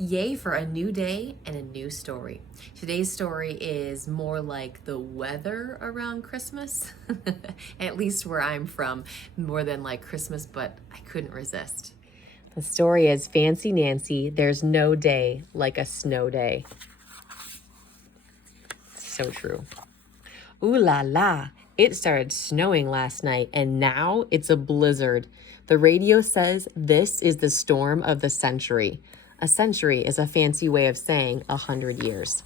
Yay for a new day and a new story. Today's story is more like the weather around Christmas, at least where I'm from, more than like Christmas, but I couldn't resist. The story is Fancy Nancy, There's No Day Like a Snow Day. So true. Ooh la la, it started snowing last night and now it's a blizzard. The radio says this is the storm of the century. A century is a fancy way of saying 100 years.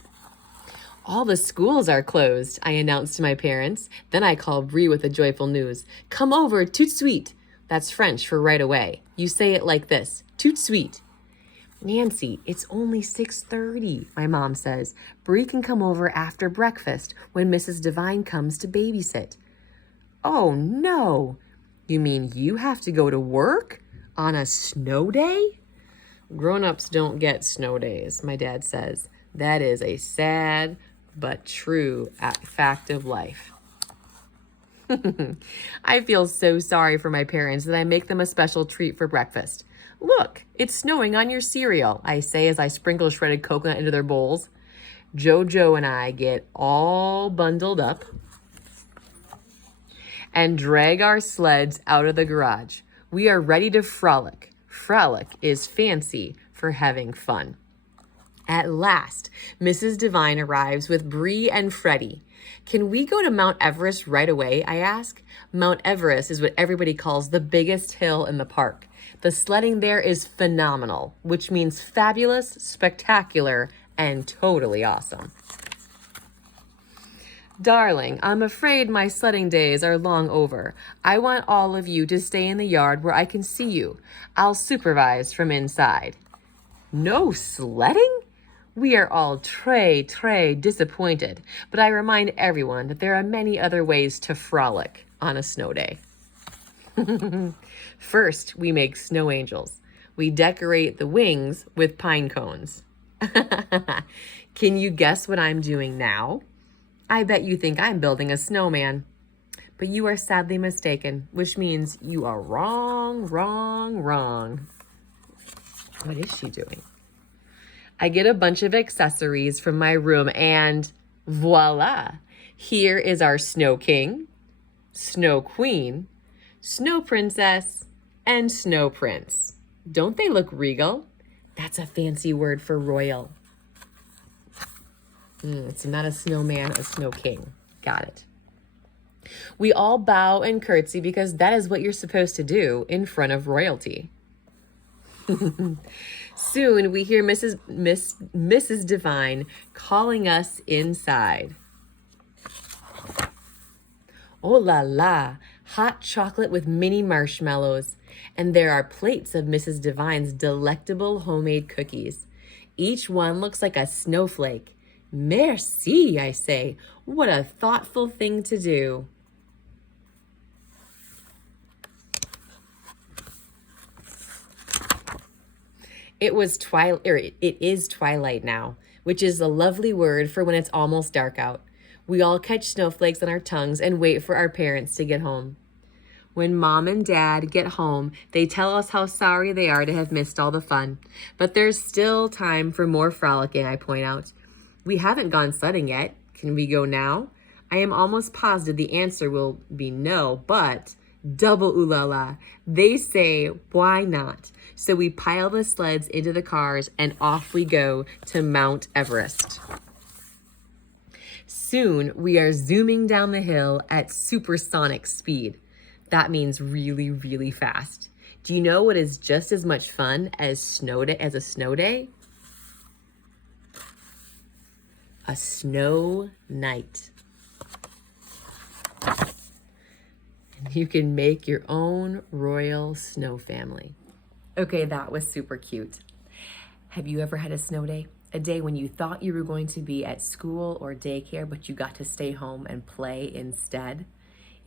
All the schools are closed, I announced to my parents. Then I called Bree with the joyful news. Come over, tout suite. That's French for right away. You say it like this, tout suite. Nancy, it's only 6:30, my mom says. Bree can come over after breakfast when Mrs. Devine comes to babysit. Oh, no. You mean you have to go to work on a snow day? Grown-ups don't get snow days, my dad says. That is a sad but true fact of life. I feel so sorry for my parents that I make them a special treat for breakfast. Look, it's snowing on your cereal, I say as I sprinkle shredded coconut into their bowls. Jojo and I get all bundled up and drag our sleds out of the garage. We are ready to frolic. Frolic is fancy for having fun. At last, Mrs. Devine arrives with Bree and Freddie. Can we go to Mount Everest right away, I ask. Mount Everest is what everybody calls the biggest hill in the park. The sledding there is phenomenal, which means fabulous, spectacular, and totally awesome. Darling, I'm afraid my sledding days are long over. I want all of you to stay in the yard where I can see you. I'll supervise from inside. No sledding? We are all très disappointed, but I remind everyone that there are many other ways to frolic on a snow day. First, we make snow angels. We decorate the wings with pine cones. Can you guess what I'm doing now? I bet you think I'm building a snowman. But you are sadly mistaken, which means you are wrong. What is she doing? I get a bunch of accessories from my room and voila! Here is our Snow King, Snow Queen, Snow Princess, and Snow Prince. Don't they look regal? That's a fancy word for royal. It's not a snowman, a snow king. Got it. We all bow and curtsy because that is what you're supposed to do in front of royalty. Soon we hear Mrs. Devine calling us inside. Oh la la, hot chocolate with mini marshmallows. And there are plates of Mrs. Devine's delectable homemade cookies. Each one looks like a snowflake. Merci, I say. What a thoughtful thing to do. It is twilight now, which is a lovely word for when it's almost dark out. We all catch snowflakes on our tongues and wait for our parents to get home. When Mom and Dad get home, they tell us how sorry they are to have missed all the fun. But there's still time for more frolicking, I point out. We haven't gone sledding yet. Can we go now? I am almost positive the answer will be no, but double ooh la la. They say, why not? So we pile the sleds into the cars and off we go to Mount Everest. Soon we are zooming down the hill at supersonic speed. That means really fast. Do you know what is just as much fun as a snow day? A snow night. And you can make your own royal snow family. Okay, that was super cute. Have you ever had a snow day? A day when you thought you were going to be at school or daycare, but you got to stay home and play instead?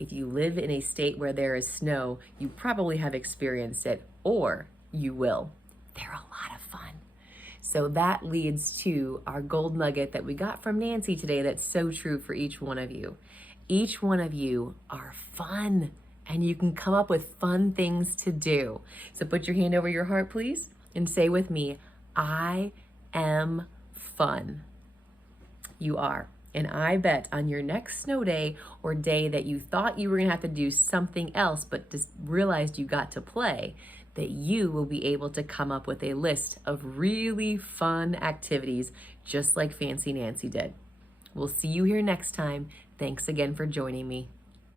If you live in a state where there is snow, you probably have experienced it, or you will. They're a lot of fun. So that leads to our gold nugget that we got from Nancy today that's so true for each one of you. Each one of you are fun, and you can come up with fun things to do. So put your hand over your heart, please, and say with me, I am fun. You are. And I bet on your next snow day or day that you thought you were going to have to do something else, but just realized you got to play, that you will be able to come up with a list of really fun activities, just like Fancy Nancy did. We'll see you here next time. Thanks again for joining me.